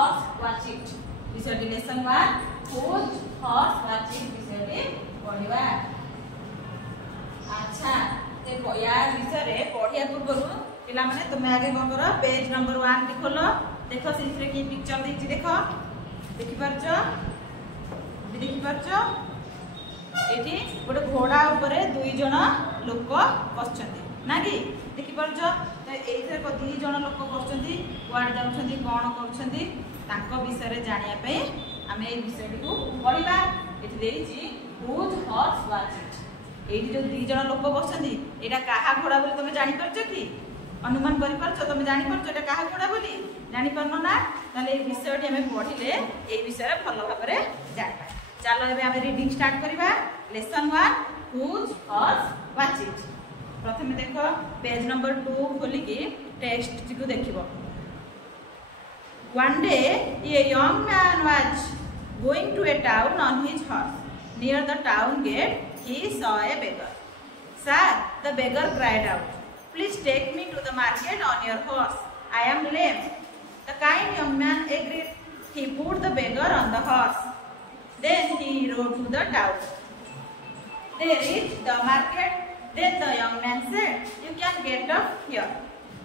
horse was it विषय lesson 1 whose horse was it विषय पढ़िबा। अच्छा देखो या विषय रे पढ़िया पूर्व पिला माने तुम आगे कोन करो पेज नंबर 1 टी खोलो देखो सिथरे की पिक्चर देछि देखो देखि परछो एठी गोटे घोड़ा ऊपर दुई जन लोक बसछन्ती ना कि देखि परछो तो एइथे को दुई जन लोक बसछन्ती कुआड जाउछन्ती कोन करछन्ती तांको विषय रे जानिया पे हमें ए विषय को पढ़िबा। एठी देछि whose horse was it एठी जो दुई जन लोक बसछन्ती एटा काहा घोड़ा बोली तुम जानि परछो कि अनुमान करि परछो तुम जानि परछो एटा काहा घोड़ा बोली जानि परनो ना ताले ए विषयटी हमें पढ़िले ए विषय भलो भाबरे जानिबा। चलो एबे हमें रीडिंग स्टार्ट करिबा lesson 1 whose horse was it। प्रथम देखो पेज नंबर 2 खोली की टेक्स्ट को देखिबो। One day a young man was going to a town on his horse. Near the town gate he saw a beggar. Sir, the beggar cried out, please take me to the market on your horse. I am lame. The kind young man agreed. He put the beggar on the horse. Then he rode to the town. They reached the market. Then the young man said, you can get off here.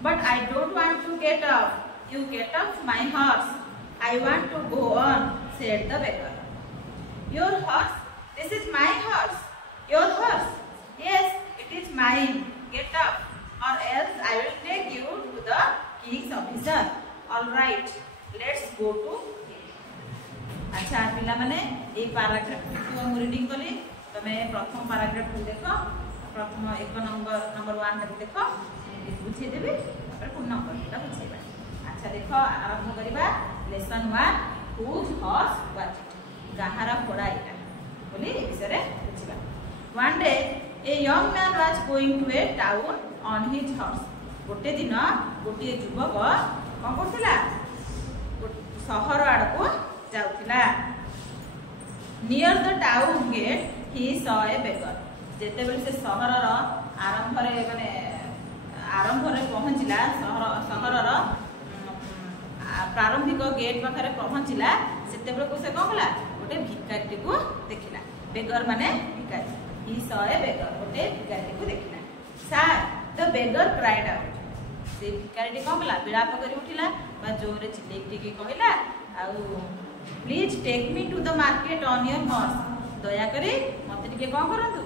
But I don't want to get off. You get off my horse. I want to go on, said the beggar. Your horse? This is my horse. Your horse? Yes, it is mine. Get off, or else I will take you to the king's officer. All right, let's go to him. अच्छा पिला माने a paragraph को reading कली तमे प्रथम paragraph को देखो प्रथम एक नंबर 1 को देखो बुझे देबे तापर पूर्ण नंबर ता बुझेबा। अच्छा देखो आरंभ करिबा lesson 1 whose horse was it गाहारा घोड़ा एटा बोली ए विषय रे बुझिबा। One day a young man was going to a town on his horse। गोटे दिन गोटे युवक कोन करथिला शहर आड़ को जाउथिला। Near the town gate he saw a beggar। जेते बेले से शहर रो आरंभ रे माने आरंभ रे पहुंचिला शहर रो प्रारंभिक गेट पाखरे पहुंचिला सेते बेले को से कहला गोटे भिखारी को देखिला। बेगर माने भिखारी ही saw a beggar गोटे भिखारी को देखिला। Sir, the beggar cried out। से भिखारी कहला विलाप करि उठिला बा जोरे चिल्लेकी कहला आउ please take me to the market on your horse. दया करी मते टिके कोन करंतु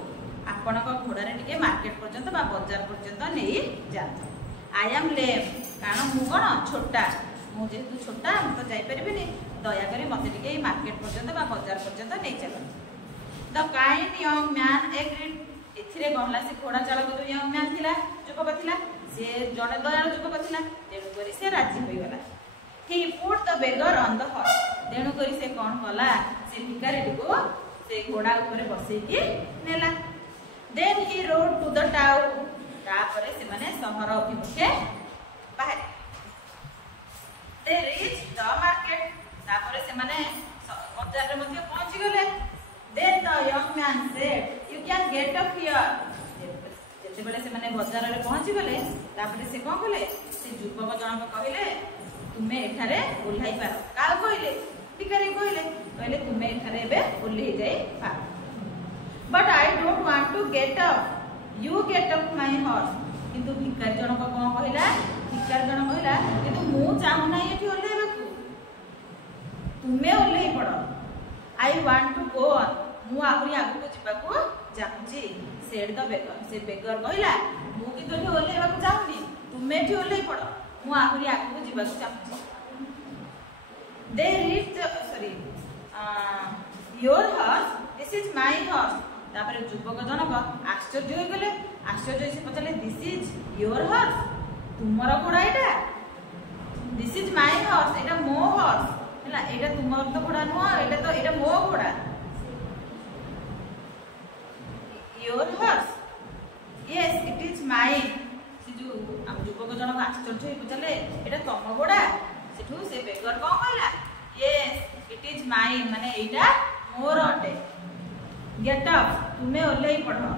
आपनक घोड़ा रे टिके मार्केट पर्यंत बा बाजार पर्यंत नेई जात। आई एम लेम कारण मु कोन छोटा मु जेतु छोटा हम तो जाई परिबिनी दया करी मते टिके मार्केट पर्यंत बा बाजार पर्यंत नेई चलो। The kind young man agreed एथिरे कहला से घोड़ा चालक जो यंग मैन थिला युवक थिला से जने दयालु युवक थिला तेनु करी से राजी होई गला। He put the beggar on the horse। तेनु करी से कोन कला से भिखारी को से घोड़ा ऊपर बसई की नेला। Then he rode to the town। तापरे से माने शहर अभिमुखे बाहर। They reached the market। तापरे से माने बाजार रे मध्ये पहुंची गले। Then the young man said, you can get off here। जेते बेले से माने बाजार रे पहुंची गले तापरे से कोन कले से युवक जन कहले तुमे एठारे ओल्हाई पार का कहले भिखारी कहले तुमे एठारे बे ओल्हाई जाई पार। But I don't want to get up you get up my horse. किंतु भिखारी जन को कोन कहला भिखारी जन कहला किंतु मु चाहू ना एठी ओल्हाई बाकू तुमे ओल्हाई पड़ो। I want to go on मु आहुरी आगु जिबाकू चाहूची सेड द बेगर। से बेगर कहला मु किंतु एठी ओल्हाई बाकू चाहूनी तुमे एठी ओल्हाई पड़ो मु आहुरी आगु जिबाकू चाहूची। They reach your horse this is my horse. तापर युवक जनक आश्चर्य हो गले आश्चर्य से पचाले दिस इज योर हॉर्स तुमर घोड़ा एटा दिस इज माय हॉर्स एटा मो हॉर्स हला एटा तुमर तो घोड़ा नो एटा मो घोड़ा। Your horse yes it is mine. से जो युवक जनक आश्चर्य हो पचाले एटा तम घोड़ा सेठू से बेगर कोन कहला यस इट इज माइन माने एटा मोर अटे। गेट अप तुमे ओल्हाई पड़ो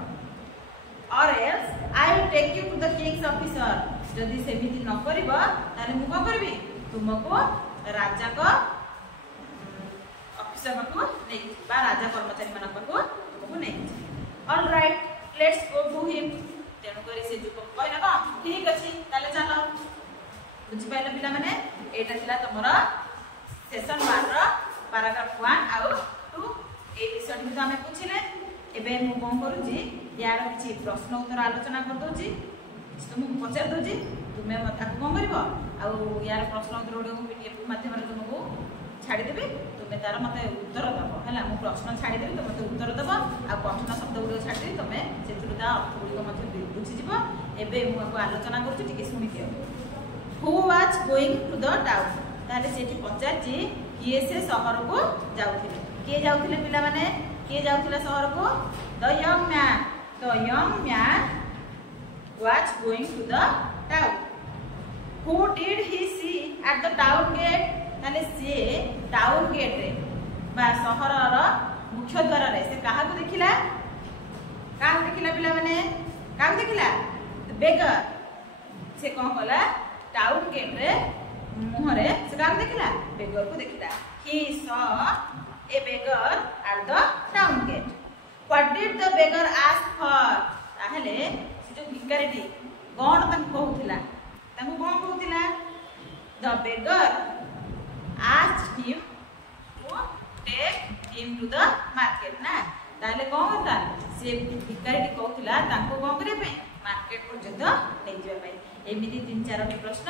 or else I will take you to the king's officer. जदि सेमिति न करबो ताले मु को करबी तुमको राजा को ऑफिसर को नहीं बा राजा कर्मचारी मानक को तुमको नहीं all right let's go to him तेणु करी से युवक कहला ना ठीक अछि ताले चलो बुझि पाइला पिला माने एटा थिला तमरा सेशन 1 रो पैराग्राफ 1 आउ 2 ए विषय में हमें पूछिले एबे मु कोन करू जी यार किछि प्रश्न उत्तर आलोचना कर दउ जी तुमको पचार दउ जी तुमे मत कोन करबो आउ यार प्रश्न उत्तर ओडो पीडीएफ माध्यम रे तुमको छाड़ी देबे तुमे तार मते उत्तर दबो हला मु प्रश्न छाड़ी देबे तुमे मते उत्तर दबो आ कठिन शब्द गुडो छाड़ी देबे तुमे सेतुर दा अर्थ गुडो मते बुझि जिवो एबे मु को आलोचना करछु टिके सुनि दियो who was going to the town ताले सेठी पचार जी किए से शहर को जाउथिले के जाउथिले पिला माने के जाउथिले शहर को the young man was going to the town who did he see at the town gate ताले से टाउन गेट रे बा शहर रो मुख्य द्वार रे से काहा को देखिला पिला माने काहा देखिला बेगर से कोन कला टाउन गेट रे मुहरे से काहा देखिला बेगर को देखिला he saw a beggar at the town gate what did the beggar ask for ताहले से जो भिखारीटी कोन तंग कहउथिला तंग कोन कहउथिला the beggar asked him to take him to the market ना ताले कौन होता से भिखारी कहउथिला तांको कोन करे पे मार्केट पर्यंत नै जेबा एमिति 3-4 प्रश्न